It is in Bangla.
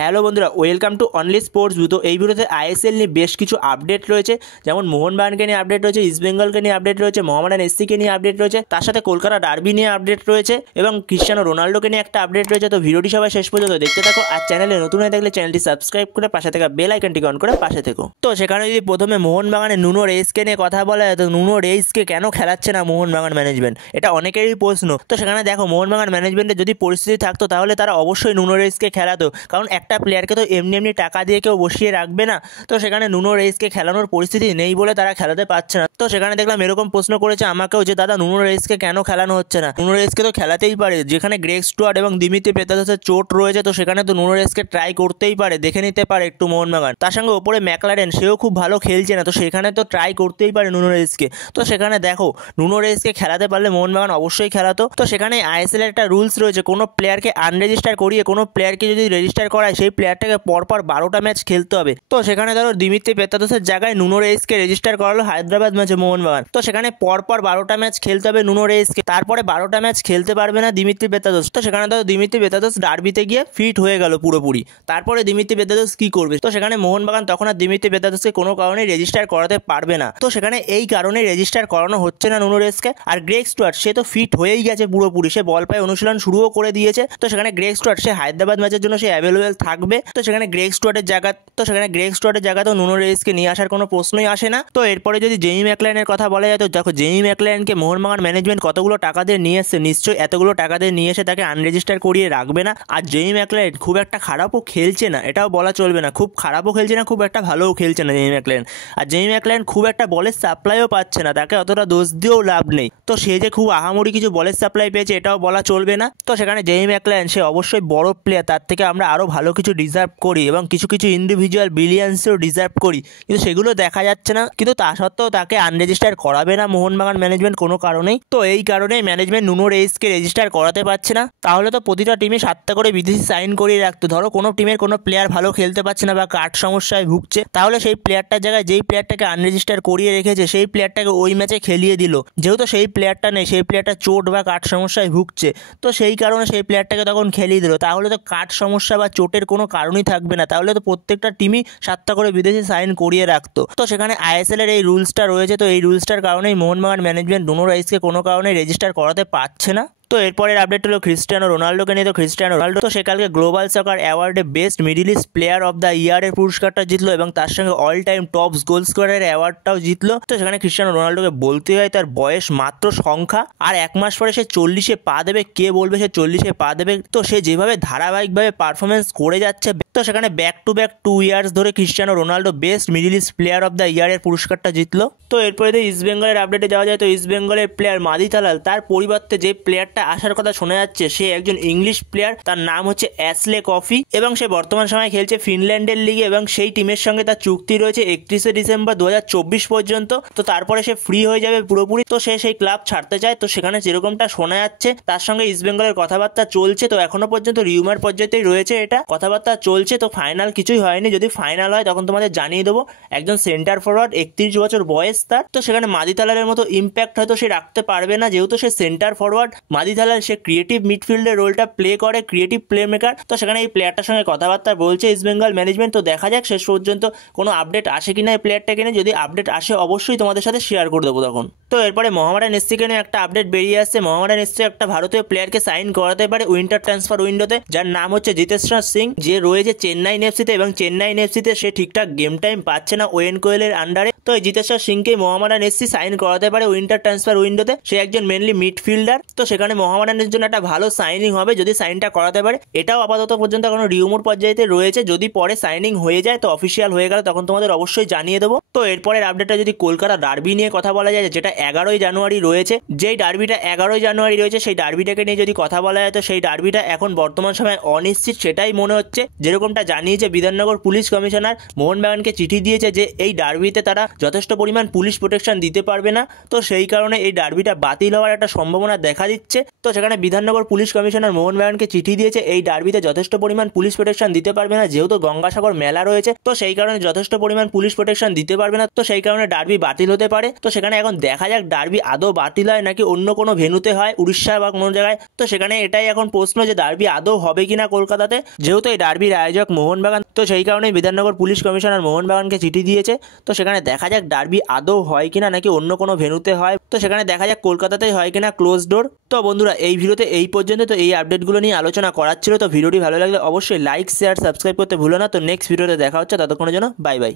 হ্যালো বন্ধুরা, welcome to only sports view. তো এই ভিডিওতে আইএসএল নিয়ে বেশ কিছু আপডেট রয়েছে, যেমন মোহনবাগানকে নিয়ে আপডেট রয়েছে, ইস্ট বেঙ্গলকে নিয়ে আপডেট রয়েছে, মোহামেডান এসসিকে নিয়ে আপডেট রয়েছে, তার সাথে কলকাতা ডার্বি নিয়ে আপডেট রয়েছে এবং ক্রিস্টিয়ানো রোনাল্ডোকে নিয়ে একটা আপডেট রয়েছে। তো ভিডিওটি সবাই শেষ পর্যন্ত দেখতে থাকো, আর চ্যানেলে নতুন হয়ে থাকলে চ্যানেলটি সাবস্ক্রাইব করে পাশে থাকা বেল আইকনটি অন করে পাশে থেকো। তো সেখানে যদি প্রথমে মোহনবাগানের নুনো রেইসকে নিয়ে কথা বলা হয়, তো নুনো রেইসকে কেন খেলাচ্ছে না মোহনবাগান ম্যানেজমেন্ট, এটা অনেকেরই প্রশ্ন। তো সেখানে দেখো, মোহনবাগান ম্যানেজমেন্টের যদি পরিস্থিতি থাকতো তাহলে তারা অবশ্যই নুনো রেইসকে খেলাতো, কারণ একটা প্লেয়ারকে তো এমনি এমনি টাকা দিয়ে কেউ বসিয়ে রাখবে না। তো সেখানে নুনো রেইসকে খেলানোর পরিস্থিতি নেই বলে তারা খেলাতে পারছে না। তো সেখানে দেখলাম এরকম প্রশ্ন করেছে আমাকেও যে দাদা নুনো রেইসকে কেন খেলানো হচ্ছে না। নুনো রেইসকে তো খেলাতেই পারে, যেখানে গ্রেগ স্টুয়ার্ট এবং দিমিত্রি পেত্রাদোসের চোট রয়েছে, তো সেখানে তো নুনো রেইসকে ট্রাই করতেই পারে, দেখে নিতে পারে একটু মোহনবাগান। তার সঙ্গে ওপরে ম্যাকলারেন, সেও খুব ভালো খেলছে না, তো সেখানে তো ট্রাই করতেই পারে নুনো রেইসকে। তো সেখানে দেখো, নুনো রেইসকে খেলাতে পারলে মোহনবাগান অবশ্যই খেলাতো। তো সেখানে আইএসএল একটা রুলস রয়েছে, কোনো প্লেয়ারকে আনরেজিস্টার করিয়ে কোনো প্লেয়ারকে যদি রেজিস্টার করায় সেই প্লেয়ারটাকে পরপর 12টা ম্যাচ খেলতে হবে। তো সেখানে ধরো দিমিত্রি পেত্রাদোসের জায়গায় নুনো রেইসকে রেজিস্টার করালো হায়দ্রাবাদ ম্যাচে মোহনবাগান। তো সেখানে পরপর 12টা ম্যাচ খেলতে হবে নুনো রেইসকে, তারপরে 12টা ম্যাচ খেলতে পারবে না দিমিত্রি পেত্রাদোস। তো সেখানে ধরো দিমিত্রি পেত্রাদোস ডার্বিতে গিয়ে ফিট হয়ে গেল পুরোপুরি, তারপরে দিমিত্রি পেত্রাদোস কি করবে? তো সেখানে মোহনবাগান তখন আর দিমিত্রি পেত্রাদোসকে কোনো কারণে রেজিস্টার করাতে পারবে না। তো সেখানে এই কারণে রেজিস্টার করানো হচ্ছে না নুনো রেইসকে। আর গ্রেগ স্টুয়ার্ট, সে তো ফিট হয়েই গেছে পুরোপুরি, সে বল পায়ে অনুশীলন শুরুও করে দিয়েছে। তো সেখানে গ্রেগ স্টুয়ার্ট, সে হায়দ্রাবাদ ম্যাচের জন্য সে অ্যাভেলেবেল থাকবে। তো সেখানে গ্রেগ স্টুয়ার্টের জায়গাতেও নুনো রেইসকে নিয়ে আসার কোনো প্রশ্নই আসে না। তো এরপরে যদি জেমি ম্যাকলারেনের কথা বলা যায়, তো দেখো জেমি ম্যাকলারেনকে মোহনবাগান ম্যানেজমেন্ট কতগুলো টাকা দিয়ে নিয়ে এসছে, নিশ্চয়ই এতগুলো টাকা দিয়ে নিয়ে এসে তাকে আনরেজিস্টার করিয়ে রাখবে না। আর জেমি ম্যাকলারেন খুব একটা খারাপও খেলছে না, এটাও বলা চলবে না, খুব খারাপও খেলছে না, খুব একটা ভালোও খেলছে না জেমি ম্যাকলারেন। আর জেমি ম্যাকলারেন খুব একটা বলের সাপ্লাইও পাচ্ছে না, তাকে অতটা দোষ দিয়েও লাভ নেই। তো সে যে খুব আহামরি কিছু বলের সাপ্লাই পেয়েছে এটাও বলা চলবে না। তো সেখানে জেমি ম্যাকলারেন, সে অবশ্যই বড় প্লেয়ার, তার থেকে আমরা আরও ভালো কিছু ডিজার্ভ করি এবং কিছু কিছু ইন্ডিভিজুয়াল ব্রিলিয়ান্সও ডিজার্ভ করি, কিন্তু সেগুলো দেখা যাচ্ছে না। কিন্তু তা সত্ত্বেও তাকে আনরেজিস্টার করাবে না মোহনবাগান ম্যানেজমেন্ট কোনো কারণেই। তো এই কারণেই ম্যানেজমেন্ট নুনো রেইসকে রেজিস্টার করাতে পারছে না। তাহলে তো প্রতিটা টিমে 7টা করে বিদেশি সাইন করিয়ে রাখতো। ধরো কোনো টিমের কোনো প্লেয়ার ভালো খেলতে পারছে না বা কার্ড সমস্যায় ভুগছে, তাহলে সেই প্লেয়ারটার জায়গায় যেই প্লেয়ারটাকে আনরেজিস্টার করিয়ে রেখেছে সেই প্লেয়ারটাকে ওই ম্যাচে খেলিয়ে দিল। যেহেতু সেই প্লেয়ারটা নেই, সেই প্লেয়ারটা চোট বা কার্ড সমস্যায় ভুগছে, তো সেই কারণে সেই প্লেয়ারটাকে তখন খেলিয়ে দিল। তাহলে তো কার্ড সমস্যা বা চোটের কোনো কারণই থাকবে না, তাহলে তো প্রত্যেকটা টিমই 7টা করে বিদেশি সাইন করিয়ে রাখতো। তো সেখানে আইএসএল এর এই রুলসটা রয়েছে, তো এই রুলসটার কারণেই মোহনবাগান ম্যানেজমেন্ট নুনো রেইসকে কোনো কারণে রেজিস্টার করাতে পারছে না। তো এরপরের আপডেট হলো ক্রিস্টিয়ানো রোনাল্ডোকে নিয়ে। তো ক্রিস্টিয়ানো রোনাল্ডো তো সে কালকে গ্লোবাল সকার অ্যাওয়ার্ডে best middle east player of the ইয়ারের পুরস্কারটা জিতলো এবং তার সঙ্গে অল টাইম টপ গোল স্কোরারের অ্যাওয়ার্ডটাও জিতলো। তো সেখানে ক্রিস্টিয়ানো রোনাল্ডোকে বলতে হয় তার বয়স মাত্র সংখ্যা, আর 1 মাস পরে সে 40-এ পা দেবে। কে বলবে সে 40-এ পা দেবে? তো সে যেভাবে ধারাবাহিকভাবে পারফরমেন্স করে যাচ্ছে, তো সেখানে ব্যাক টু ব্যাক 2 ইয়ার্স ধরে Cristiano Ronaldo best middle east player of the ইয়ারের পুরস্কারটা জিতলো। তো এরপরে যদি ইস্ট বেঙ্গলের আপডেটে যাওয়া যায়, তো ইস্ট বেঙ্গলের প্লেয়ার মাদি তালাল, তার পরিবর্তে যে প্লেয়ারটা আসার কথা শোনা যাচ্ছে সে একজন ইংলিশ প্লেয়ার, তার নাম হচ্ছে অ্যাশলে কফি এবং সে বর্তমান সময়ে খেলছে ফিনল্যান্ডের লিগে এবং সেই টিমের সঙ্গে তার চুক্তি রয়েছে 31শে ডিসেম্বর 2024 পর্যন্ত। তো তারপরে সে ফ্রি হয়ে যাবে পুরোপুরি। তো সে সেই ক্লাব ছাড়তে চায়। তো সেখানে যেরকমটা শোনা যাচ্ছে তার সঙ্গে ইস্ট বেঙ্গলের কথাবার্তা চলছে। তো এখনো পর্যন্ত রিউমার পর্যায়েই রয়েছে, এটা কথাবার্তা চলছে, তো ফাইনাল কিছুই হয়নি। যদি ফাইনাল হয় তখন তোমাদের জানিয়ে দেবো। একজন সেন্টার ফরওয়ার্ড, 31 বছর বয়স তার। তো সেখানে মাদি তালালের মতো ইম্প্যাক্ট হয়তো সে রাখতে পারবে না, যেহেতু সে সেন্টার ফরওয়ার্ড। মাদি তালাল সে ক্রিয়েটিভ মিডফিল্ডের রোলটা প্লে করে, ক্রিয়েটিভ প্লে মেকার। তো সেখানে এই প্লেয়ারটার সঙ্গে কথাবার্তা বলছে ইস্ট বেঙ্গল ম্যানেজমেন্ট। তো দেখা যাক শেষ পর্যন্ত কোনো আপডেট আসে কিনা এই প্লেয়ারটাকে নিয়ে। যদি আপডেট আসে অবশ্যই তোমাদের সাথে শেয়ার করে দেবো তখন। তো এরপরে মোহামেডান এসসিকে নিয়ে একটা আপডেট বেরিয়ে আসছে। মোহামেডান এসসি একটা ভারতীয় প্লেয়ারকে সাইন করাতে পারে উইন্টার ট্রান্সফার উইন্ডোতে, যার নাম হচ্ছে জিতেশ্বর সিং, যে রয়েছে চেন্নাই এফসিতে এবং চেন্নাই এফসিতে সে ঠিকঠাক গেম টাইম পাচ্ছে না ওয়েন কোয়েলের আন্ডারে। তো এই জিতেশ্বর সিংকে মোহামেডান এসসি সাইন করাতে পারে উইন্টার ট্রান্সফার উইন্ডোতে। সে একজন মেনলি মিডফিল্ডার। তো সেখানে মোহামেডানের জন্য একটা ভালো সাইনিং হবে যদি সাইনটা করাতে পারে। এটাও আপাতত পর্যন্ত কোনো রিউমার পর্যায়ে রয়েছে, যদি পরে সাইনিং হয়ে যায়, তো অফিসিয়াল হয়ে গেলে তখন তোমাদের অবশ্যই জানিয়ে দেবো। তো এরপরের আপডেটটা যদি কলকাতা ডার্বি নিয়ে কথা বলা যায়, যেটা 11ই জানুয়ারি রয়েছে, যেই ডার্বিটা 11ই জানুয়ারি রয়েছে সেই ডার্বিটাকে নিয়ে যদি কথা বলা যায়, তো সেই ডার্বিটা এখন বর্তমান সময় অনিশ্চিত, সেটাই মনে হচ্ছে। যেরকমটা জানিয়েছে বিধাননগর পুলিশ কমিশনার, মোহনবাগানকে চিঠি দিয়েছে যে এই ডার্বিতে তারা যথেষ্ট পরিমাণ পুলিশ প্রোটেকশন দিতে পারবে না। তো সেই কারণে এই ডার্বিটা বাতিল হওয়ার একটা সম্ভাবনা দেখা দিচ্ছে। তো সেখানে বিধাননগর পুলিশ কমিশনার মোহনবাগানকে চিঠি দিয়েছে এই ডার্বিতে যথেষ্ট পরিমাণ পুলিশ প্রোটেকশন দিতে পারবে না, যেহেতু গঙ্গাসাগর মেলা রয়েছে। তো সেই কারণে যথেষ্ট পরিমাণ পুলিশ প্রোটেকশন দিতে পারবে না। তো সেই কারণে ডার্বি বাতিল হতে পারে। তো সেখানে এখন দেখা যাক ডার্বি আদৌ বাতিল হয় নাকি অন্য কোনো ভেন্যুতে হয়, উড়িষ্যা বা কোনো জায়গায়। তো সেখানে এটাই এখন প্রশ্ন যে ডার্বি আদৌ হবে কিনা কলকাতাতে, যেহেতু এই ডার্বির আয়োজক মোহনবাগান। তো সেই কারণেই বিধাননগর পুলিশ কমিশনার মোহনবাগানকে চিঠি দিয়েছে। তো সেখানে দেখা যাক ডার্বি আদৌ হয় কিনা নাকি অন্য কোনো ভেন্যুতে হয়। তো সেখানে দেখা যাক কলকাতাতেই হয় কিনা ক্লোজ ডোর। তো বন্ধুরা এই ভিডিওতে এই পর্যন্ত। তো এই আপডেটগুলো নিয়ে আলোচনা করার ছিল। তো ভিডিওটি ভালো লাগলে অবশ্যই লাইক শেয়ার সাবস্ক্রাইব করতে ভুলো না। তো নেক্সট ভিডিওতে দেখা হচ্ছে, ততক্ষণের জন্য বাই বাই।